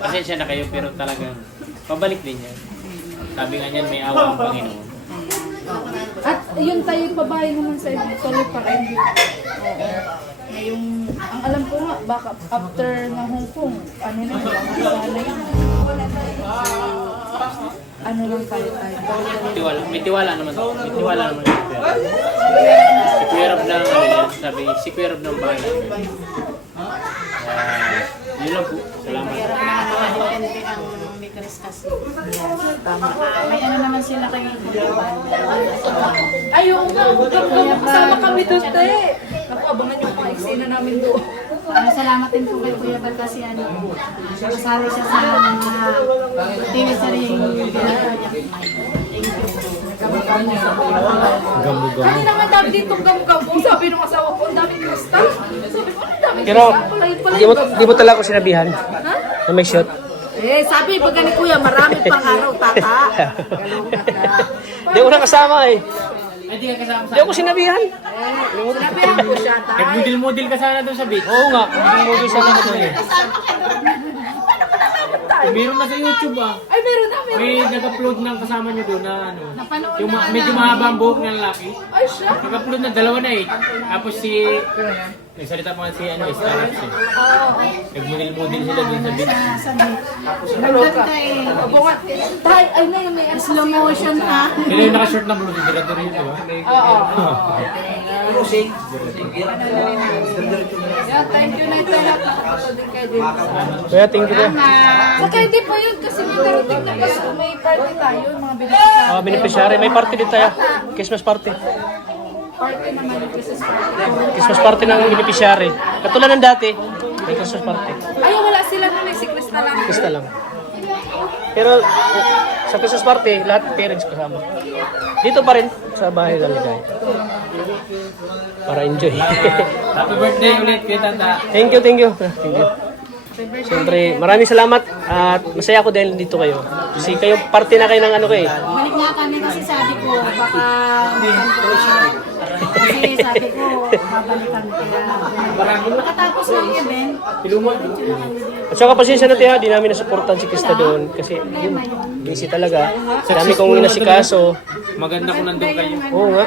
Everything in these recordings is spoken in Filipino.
Pasensya na kayo pero talagang pabalik din yan. Sabi nga niyan may awa ang Panginoon. At yung tayo pabahay naman sa tuloy pa rin. Ngayong, ang alam ko nga, baka after ng Hong Kong, ano na yun, sana yun. Ano lang tayo. May tiwala naman. May tiwala naman si Kuya Rob ng ano yan, sabi, si Kuya Rob ng bahay. Yun lang po. Salamat. Pero nakakadepende ang Mikaris kasi. Tama. May ano naman sila kayo. Ayun nga, kasama kami doon tayo. Ako, abangan yung mga eksena namin doon. Salamat din po kay Kuya Bal kasi ano, kasali siya sa mga TV series pinagawa niya. Thank you. Kanina nga dami ditong gam-gam. Sabi nung asawa ko, ang daming kristal. Sabi ko, ang daming Pero, kristal. di mo talaga ako sinabihan Ha? na may shot. Eh, sabi, pag ni Kuya, marami pang araw, tata. Di ko na kasama eh. Ay, di ka kasama Di ako sinabihan. Sinabihan ko siya, tay. Nag-model ka sana doon sa beach. Oo nga, hindi mo sana ko doon eh. Meron na sa YouTube ah. Ay, meron na. May nag-upload ng kasama niyo doon na ano. Napanood Yung na medyo mahaba ang buhok ng lalaki. Ay, siya. Nag-upload na, dalawa na eh. Tapos si... Nagsalita pa nga si ano, Starbucks eh. Nag-model sila doon sa beach. Maganda eh. Bungat. Tay, ay na yung may Slow motion ha. Sila yung naka-short na blue, hindi ka rin ito ah. Oo. Yeah, thank you na ito lahat. Nakapanood din kayo din. Kaya thank you din. Saka hindi pa yun kasi may darating na Pasko. May party tayo, mga beneficiary. Beneficiary, may party din tayo. Christmas party. Party naman yung Christmas party. Christmas party ng beneficiary. Katulad ng dati, may Christmas party. Ay, wala sila na may sickness na lang. Basta lang. Pero sa Christmas party, lahat parents kasama. Dito pa rin sa bahay ng ligay. Para enjoy. Happy birthday ulit kay Tata. Thank you, thank you. Thank you. Siyempre, maraming salamat at masaya ako dahil dito kayo. Kasi kayo, parte na kayo ng ano ko eh. Balik nga kami kasi sabi ko, baka kasi sabi ko, babalikan kaya. Makatapos lang yung event. At saka pasensya na tayo, di namin nasuportan si Krista doon. Kasi yun, busy talaga. Dami kong inasikaso. Maganda kung nandun kayo. Oo nga,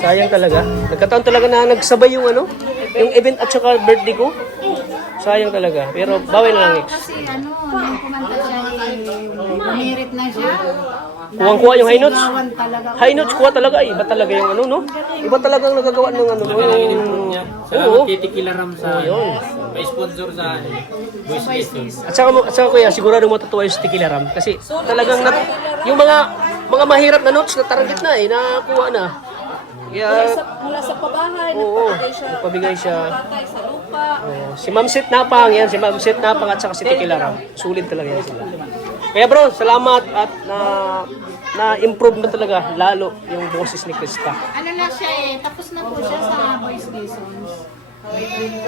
sayang talaga. Nagkataon talaga na nagsabay yung ano, yung event at saka birthday ko. Sayang talaga. Pero bawal na lang eh. Kasi ano, nung kumanta siya, bumirit na siya. Kuwang-kuha yung high notes. Sigawan talaga. High notes, kuha talaga. Iba talaga yung ano, no? Iba talaga ang nagagawa ng ano. Salamat kay Tequila Ram sa Yun. may sponsor sa ano, Boys Station. At saka kuya, sigurado matutuwa yung si Tequila Ram. Kasi talagang yung mga mahirap na notes na target na eh, nakuha na. Kaya, Mula sa pabahay, oo, nagpabigay siya. Si Ma'am Sit Napang, yan, si Ma'am Sit Napang at saka si Tequila Ram. Sulit talaga yan sila. Kaya bro, salamat at na-improve na talaga lalo yung boses ni Krista. Ano na siya eh, tapos na po siya sa Boys Lessons.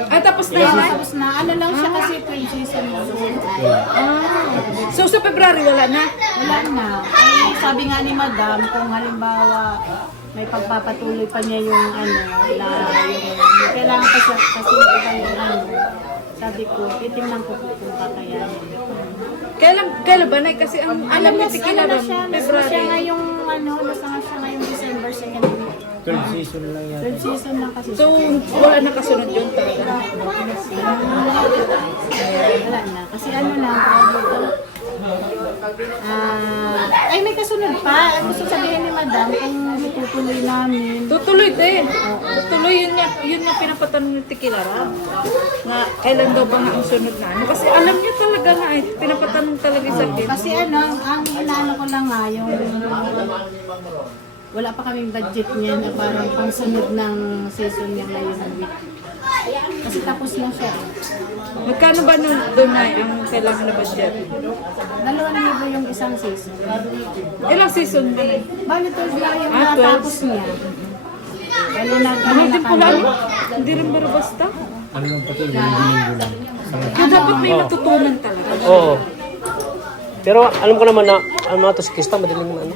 Ay, tapos na yun. Tapos na, ano lang siya kasi 12 season na. So, sa February, wala na. Wala na. Ay, sabi nga ni Madam, kung halimbawa may pagpapatuloy pa niya yung ano, yung kailangan pa siya kasi yung ano. Sabi ko, titingnan ko po kung kakayanin. Kailan ba na? Kasi ang alam niya, Tequila Ano na Ram, siya, nasa February. siya ngayong ano, nasa nga siya ngayong December 2nd week. 12 season lang yan. Third season lang kasi So, wala na kasunod yun talaga. wala na. Kasi ano lang, ay may kasunod pa. Gusto sabihin ni Madam kung tutuloy namin. Tutuloy din. Tutuloy, yun nga pinapatanong ni Tequila Ram. Na kailan daw ba nga ang sunod na ano. Kasi alam niyo talaga nga eh, pinapatanong talaga sa akin. Kasi ano, ang inaano ko lang nga yung wala pa kaming budget niya na parang pangsunod ng season niya ngayong week. Kasi tapos na siya. Magkano ba doon na ang kailangan na budget? 2,000 yung isang season. Ilang season ba na? Bali 12 lang yung 12. natapos niya. Ano na Ano din pala? Hindi rin baro basta. Ano lang pati, linggo lang. Kaya dapat may natutunan talaga. Oo. Pero alam ko naman na ano to si Krista, madaling ano.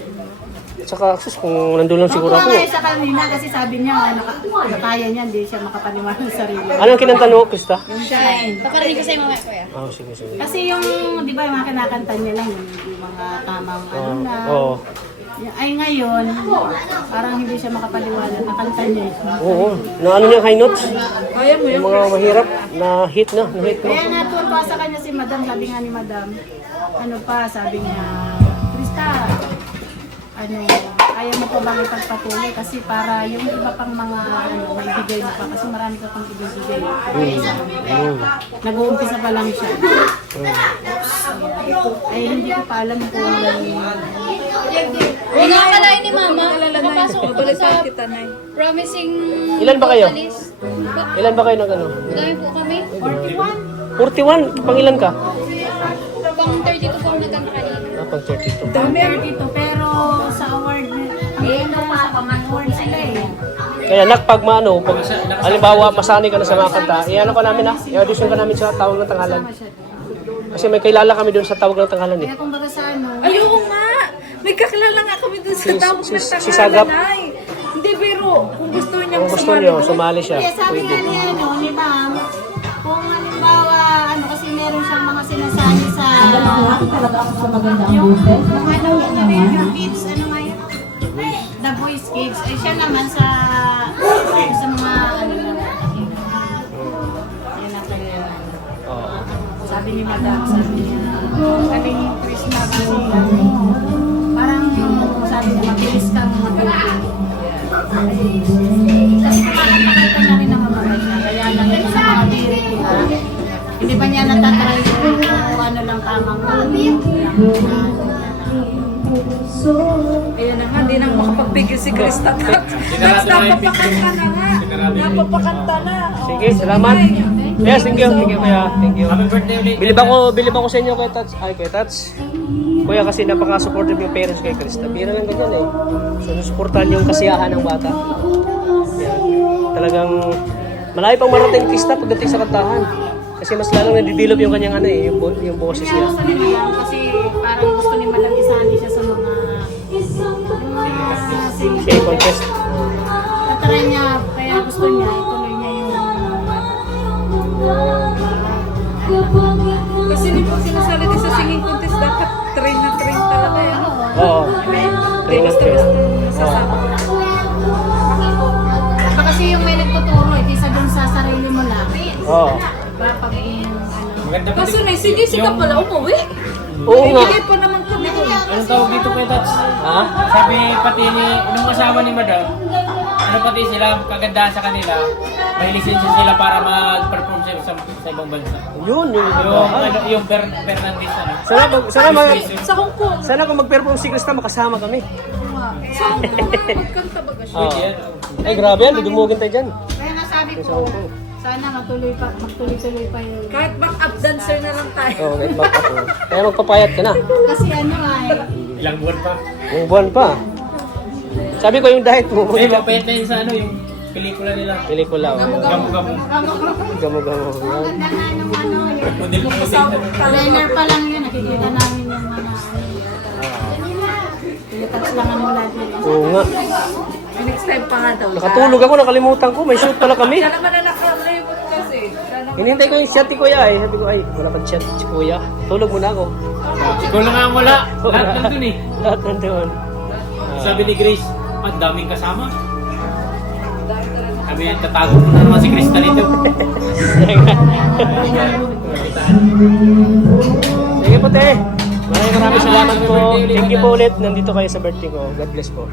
Saka, sus, kung nandun lang siguro Nakuha ako. nga sa kanina kasi sabi niya, kaya niya, hindi siya makapaniwala sa sarili. Anong kinanta mo, Krista? Yung shine. Paparinig ko sa'yo mamaya, kuya. Oh, sige, sige. Kasi yung, di ba, yung mga kinakanta niya lang, yung mga tamang ano na. Oo. Ay ngayon, parang hindi siya makapaniwala, nakanta niya. Oo. Na ano niya, high notes? Kaya mo Yung mga mahirap, na hit na mo. Kaya natuwa pa sa kanya si Madam, sabi nga ni Madam, ano pa, sabi niya, Krista, ano, kaya mo pa bang ipagpatuloy kasi para yung iba pang mga ano, maibigay mo pa kasi marami ka pang ibibigay. Nag-uumpisa pa lang siya. Ay hindi ko pa alam kung Huwag nga akalain ni Mama, nakapasok ko sa kita, Nay. promising Ilan ba kayo? vocalist. Ilan ba kayo nag ano? Dami po kami. 41? Pang ilan ka? Pang 32 po ang nagkanta kanina. Ah, pang 32. dami dito pero sa award award sila eh. Kaya pag maano, pag halimbawa masanay ka na sa mga kanta, i-ano ka namin i-audition ka namin sa tawag ng tanghalan. Kasi may kilala kami doon sa tawag ng tanghalan eh. Kaya kumbaga sa ano, Ayoko nga! May kakilala nga kami dun sa tawag ng si Sagap. Nay. Hindi, pero kung gusto niya Kung gusto niyo, sumali siya. kaya sabi nga Pwede. ni ano, ni Ma'am, kung halimbawa, ano kasi meron siyang mga sinasabi sa yung ano kids, ano nga yun? The Voice Kids. Ay siya naman sa mga ano lang. Ayun ang kanya. Sabi ni Madam, sabi niya, sabi ni Chris na kasi parang sabi niya, mabilis kang matulog. Kasi nakakakita na rin ang mga siya. Kaya lang yun sa mga lyric niya, hindi pa niya natatry kung ano lang tamang Ayan na nga, hindi nang makapagpigil si Krista. Napapakanta na nga. Napapakanta na. Sige, salamat. Yes, thank you. Thank you, kuya. Thank you. Happy birthday ulit. Bilib ako sa inyo kay Tats. Ay, kay Tats. Kuya, kasi napaka-supportive yung parents kay Krista. Bira lang ganyan eh. So, susuportahan yung kasiyahan ng bata. Yan. Talagang malayo pang marating Krista pagdating sa kantahan. Kasi mas lalong nadidevelop yung kanyang ano eh, yung boses niya. Gusto ni Madam kasi parang gusto ni Madam isali siya sa mga Siya yung contest. tatry niya, kaya gusto niya, ituloy niya yung Kasi hindi po sinasali din sa singing contest, dapat train na train talaga yan. Oo. Train na train. Sasama. Baka kasi yung may nagtuturo, kaysa dun sa sarili mo lang. Oo. Diba pag ano, Maganda pa Kaso din. na, si Jessica pala umuwi. Oo nga. Bigay pa naman kami doon. Anong tawag dito kay Tats? Ha? Sabi pati ni, nung kasama ni Madam, ano pati sila, kagandahan sa kanila, may lisensya sila para mag-perform sa ibang bansa. Yun, yun. Yung Fernandez, ano? Sa Hong Kong. Sana kung mag-perform si Krista, makasama kami. Sa Hong Kong. Magkanta baga siya. Oo. Ay, grabe yan. Dudumugin tayo dyan. kaya nasabi ko, sana magtuloy-tuloy pa yun. Kahit back-up dancer na lang tayo. Oo, kahit back up. Kaya magpapayat ka na. Kasi ano ay, Ilang buwan pa. Yung buwan pa. Sabi ko yung diet mo. Eh, mapayat na yun sa ano, yung pelikula nila. Pelikula. Gamu-gamu. Gamo-gamo. maganda nga nung ano, yung Model-model. trailer pa lang yun, nakikita namin yung mga Pilitas lang ang lagi. Oo nga. Next time pa nga daw. Nakatulog ako, nakalimutan ko. May shoot pala kami. Siya naman na nakalimot kasi. Siya naman. Hinintay ko yung chat ni Kuya eh. Sabi ko, ay, wala pang chat si Kuya. Tulog muna ako. Siguro nga ang wala. Lahat nandun eh. Lahat nandun. Sabi ni Grace, ang daming kasama. Sabi niya, tatago ko na naman si Krista nito. Sige po, te. Maraming salamat po. Thank you po ulit. Nandito kayo sa birthday ko. God bless po.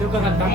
Sino ka kanta?